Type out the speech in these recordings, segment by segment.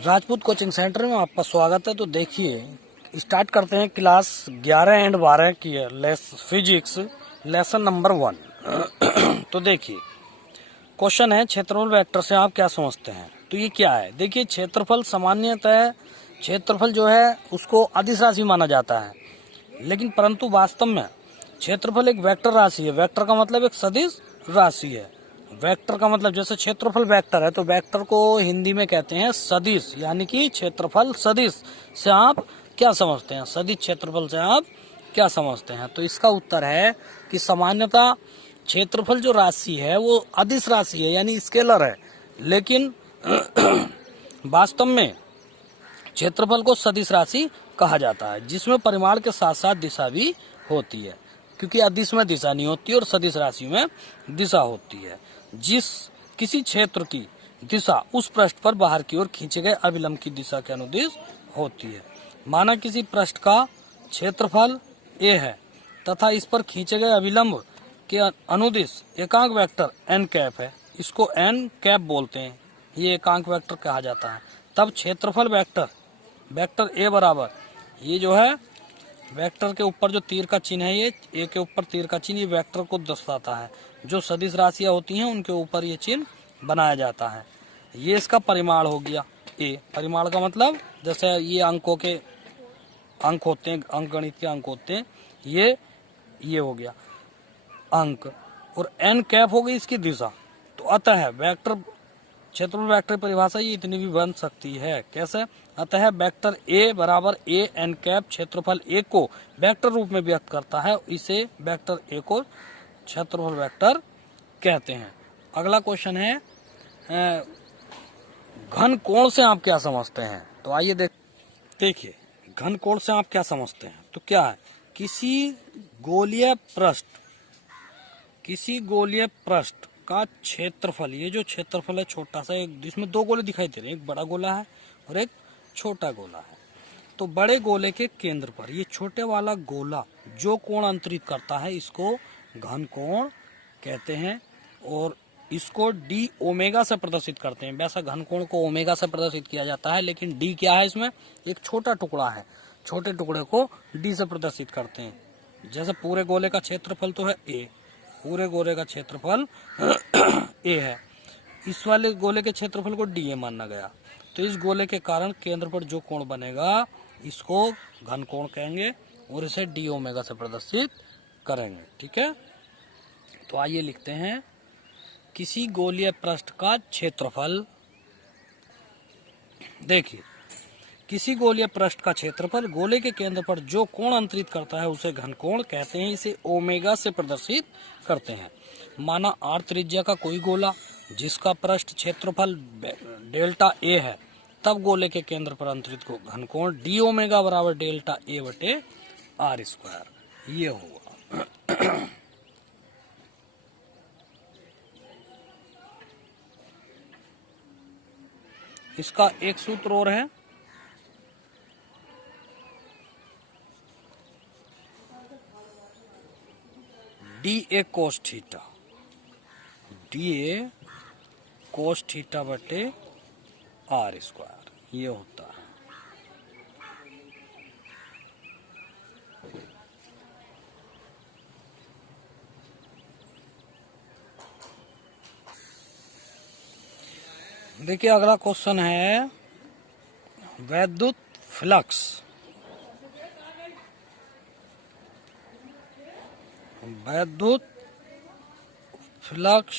Rajput coaching centre में आपका स्वागत है। तो देखिए स्टार्ट करते हैं क्लास 11 एंड 12 की फिजिक्स लेसन नंबर 1। तो देखिए क्वेश्चन है क्षेत्रफल वेक्टर से आप क्या समझते हैं। तो ये क्या है, देखिए क्षेत्रफल सामान्यतः क्षेत्रफल जो है उसको अदिश राशि माना जाता है, लेकिन परंतु वास्तव में क्षेत्रफल एक वेक्टर राशि है। वेक्टर का मतलब एक सदिश राशि है। वेक्टर का मतलब जैसे क्षेत्रफल वेक्टर है तो वेक्टर को हिंदी में कहते हैं सदिश, यानी कि क्षेत्रफल सदिश से आप क्या समझते हैं, सदिश क्षेत्रफल से आप क्या समझते हैं। तो इसका उत्तर है कि सामान्यतः क्षेत्रफल जो राशि है वो अदिश राशि है, यानी स्केलर है, लेकिन वास्तव में क्षेत्रफल को सदिश राशि कहा जाता है, जिसमें परिमाण के साथ साथ दिशा भी होती है, क्योंकि अदिश में दिशा नहीं होती और सदिश राशि में दिशा होती है। जिस किसी क्षेत्र की दिशा उस पृष्ठ पर बाहर की ओर खींचे गए अभिलंब की दिशा के अनुदिश होती है। माना किसी पृष्ठ का क्षेत्रफल a है तथा इस पर खींचे गए अभिलंब के अनुदिश एकांक वेक्टर n कैप है, इसको n कैप बोलते हैं, ये एकांक वेक्टर कहा जाता है। तब क्षेत्रफल वेक्टर a बराबर, ये जो है वेक्टर के ऊपर जो तीर का चिन्ह है, ये ए के ऊपर तीर का चिन्ह, ये वेक्टर को दर्शाता है। जो सदिश राशियां होती हैं उनके ऊपर ये चिन्ह बनाया जाता है। ये इसका परिमाण हो गया ए। परिमाण का मतलब जैसे ये अंकों के अंक होते हैं, अंक गणित के अंक होते हैं, ये हो गया अंक, और एन कैप हो गई इसकी दिशा। तो अतः वेक्टर क्षेत्रफल वेक्टर की परिभाषा ये इतनी भी बन सकती है, कैसे, अतः वेक्टर ए बराबर ए एन कैप क्षेत्रफल ए को वेक्टर रूप में व्यक्त करता है, इसे वेक्टर ए को क्षेत्रफल वेक्टर कहते हैं। अगला क्वेश्चन है घन कोण से आप क्या समझते हैं। तो आइए देखिए घन कोण से आप क्या समझते हैं। तो क्या है, किसी गोलीय पृष्ठ का क्षेत्रफल, ये जो क्षेत्रफल है छोटा सा, एक जिसमें दो गोले दिखाई दे रहे हैं, एक बड़ा गोला है और एक छोटा गोला है। तो बड़े गोले के केंद्र पर ये छोटे वाला गोला जो कोण अंतरित करता है इसको घन कोण कहते हैं, और इसको डी ओमेगा से प्रदर्शित करते हैं। वैसा घन कोण को ओमेगा से प्रदर्शित किया जाता है, लेकिन डी क्या है, इसमें एक छोटा टुकड़ा है, छोटे टुकड़े को डी से प्रदर्शित करते हैं। जैसे पूरे गोले का क्षेत्रफल तो है ए, पूरे गोले का क्षेत्रफल ए है, इस वाले गोले के क्षेत्रफल को डी ए माना गया। तो इस गोले के कारण केंद्र पर जो कोण बनेगा इसको घन कोण कहेंगे और इसे डी ओमेगा से प्रदर्शित करेंगे। ठीक है, तो आइए लिखते हैं किसी गोलीय पृष्ठ का क्षेत्रफल। देखिए किसी गोलीय पृष्ठ का क्षेत्रफल गोले के केंद्र पर जो कोण अंतरित करता है उसे घन कोण कहते हैं, इसे ओमेगा से प्रदर्शित करते हैं। माना r त्रिज्या का कोई गोला जिसका पृष्ठ क्षेत्रफल डेल्टा ए है, तब गोले के केंद्र पर अंतरित को घन कोण डी ओमेगा बराबर डेल्टा ए बटे आर स्क्वायर ये होगा। इसका एक सूत्र और है, D A cos theta, D A cos theta बटे आर स्क्वायर ये होता है। देखिए अगला क्वेश्चन है वैद्युत फ्लक्स। वैद्युत फ्लक्स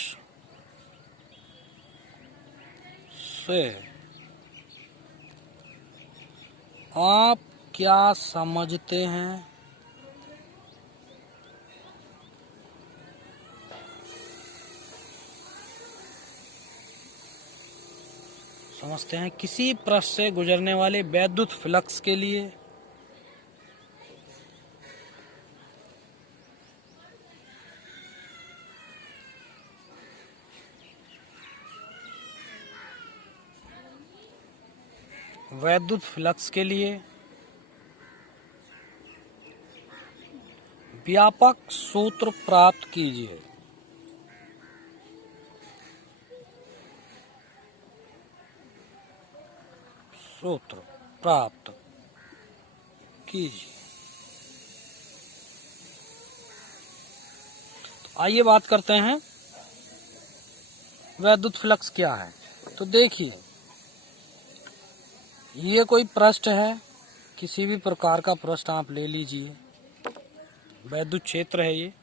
से आप क्या समझते हैं। समझते हैं किसी पृष्ठ से गुजरने वाले वैद्युत फ्लक्स के लिए व्यापक सूत्र प्राप्त कीजिए। सूत्र प्राप्त कीजिए। तो आइए बात करते हैं वैद्युत फ्लक्स क्या है। तो देखिए, ये कोई पृष्ठ है, किसी भी प्रकार का पृष्ठ आप ले लीजिए, वैद्युत क्षेत्र है ये।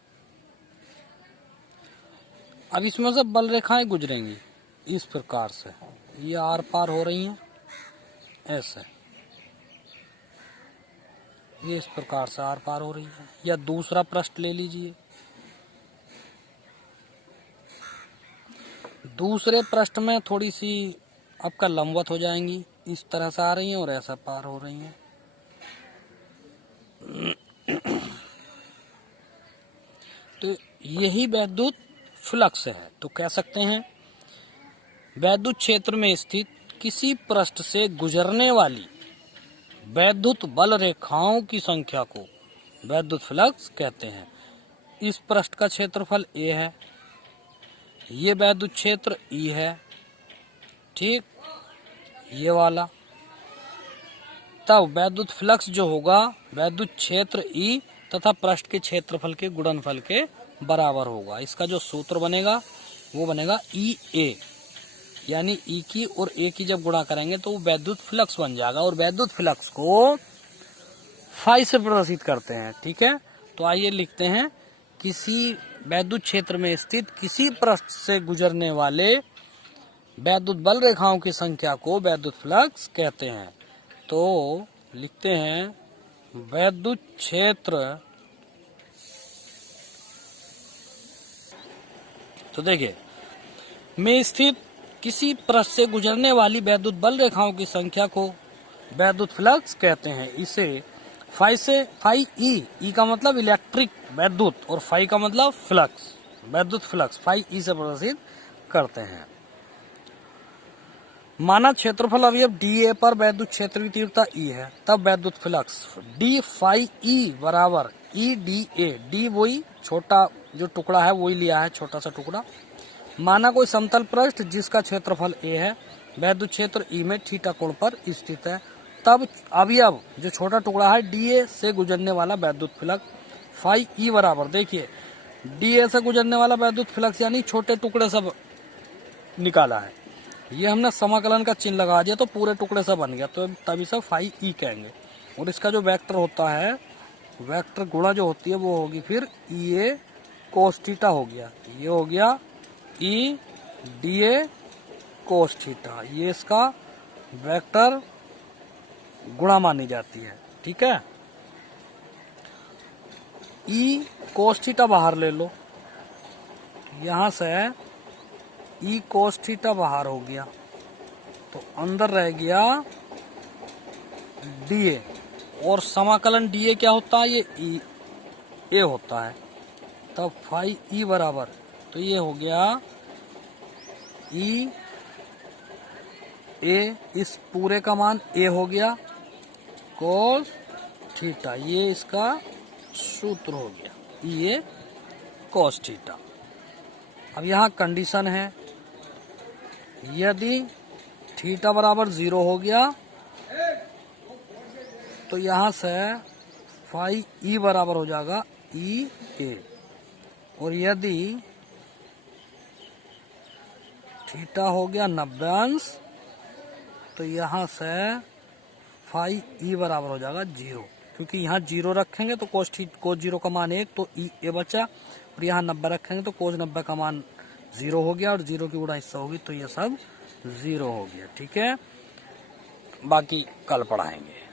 अब इसमें से बल रेखाएं गुजरेंगी इस प्रकार से, ये आर पार हो रही हैं ऐसे, ये इस प्रकार से आर पार हो रही है। या दूसरा पृष्ठ ले लीजिए, दूसरे पृष्ठ में थोड़ी सी आपका लंबवत हो जाएंगी, इस तरह से आ रही हैं और ऐसा पार हो रही हैं। तो यही वैद्युत फ्लक्स है। तो कह सकते हैं वैद्युत क्षेत्र में स्थित किसी पृष्ठ से गुजरने वाली वैद्युत बल रेखाओं की संख्या को वैद्युत फ्लक्स कहते हैं। इस पृष्ठ का क्षेत्रफल A है, ये वैद्युत क्षेत्र E है, ठीक, ये वाला। तब वैद्युत फ्लक्स जो होगा वैद्युत क्षेत्र E तथा पृष्ठ के क्षेत्रफल के गुणनफल के बराबर होगा। इसका जो सूत्र बनेगा वो बनेगा EA, यानी E की और A की जब गुणा करेंगे तो वो वैद्युत फ्लक्स बन जाएगा। और वैद्युत फ्लक्स को फाई से प्रदर्शित करते हैं, ठीक है। तो आइए लिखते हैं, किसी वैद्युत क्षेत्र में स्थित किसी पृष्ठ से गुजरने वाले वैद्युत बल रेखाओं की संख्या को वैद्युत फ्लक्स कहते हैं। तो लिखते हैं वैद्युत क्षेत्र, तो देखिए, में स्थित किसी पृष्ठ से गुजरने वाली वैद्युत बल रेखाओं की संख्या को वैद्युत फ्लक्स कहते हैं। इसे फाई से, फाई ई का मतलब इलेक्ट्रिक वैद्युत और फाई का मतलब फ्लक्स, वैद्युत फ्लक्स फाई ई से प्रदर्शित करते हैं। माना क्षेत्रफल अवयव डीए पर वैद्युत क्षेत्र की तीव्रता ई है, तब वैद्युत फ्लक्स डी फाई ई बराबर ई डी ए। डी वही छोटा जो टुकड़ा है वही लिया है, छोटा सा टुकड़ा। माना कोई समतल पृष्ठ जिसका क्षेत्रफल ए है, वैद्युत क्षेत्र ई में थीटा कोण पर स्थित है, तब अवयव जो छोटा टुकड़ा है डीए से गुजरने वाला वैद्युत फ्लक्स फाई ई बराबर, देखिए डीए से गुजरने वाला वैद्युत फ्लक्स यानी छोटे टुकड़े सब निकाला है, ये हमने समाकलन का चिन्ह लगा दिया तो पूरे टुकड़े से बन गया, तो तभी सब फाई ई कहेंगे। और इसका जो वेक्टर होता है, वेक्टर गुणा जो होती है वो होगी फिर ई ए कोस थीटा हो गया, ये हो गया E D A cos theta, ये इसका वेक्टर गुणा मानी जाती है, ठीक है। ई कोस थीटा बाहर ले लो, यहां से ई कोस थीटा बाहर हो गया तो अंदर रह गया डीए, और समाकलन डीए क्या होता है, ये ई ए होता है, तब फाई ई बराबर, तो ये हो गया ई ए, इस पूरे का मान ए हो गया कोस थीटा, ये इसका सूत्र हो गया ई ए कोस थीटा। अब यहाँ कंडीशन है, यदि थीटा बराबर 0 हो गया तो यहाँ से फाई ई बराबर हो जाएगा ई ए, और यदि थीटा हो गया 90 अंश तो यहाँ से फाई ई बराबर हो जाएगा 0, क्योंकि यहाँ 0 रखेंगे तो कोस 0 का मान 1 तो ई ए बचा, और यहाँ 90 रखेंगे तो कोस 90 का मान 0 हो गया, और 0 की गुणा हिस्सा होगी तो ये सब 0 हो गया, ठीक है। बाकी कल पढ़ाएंगे।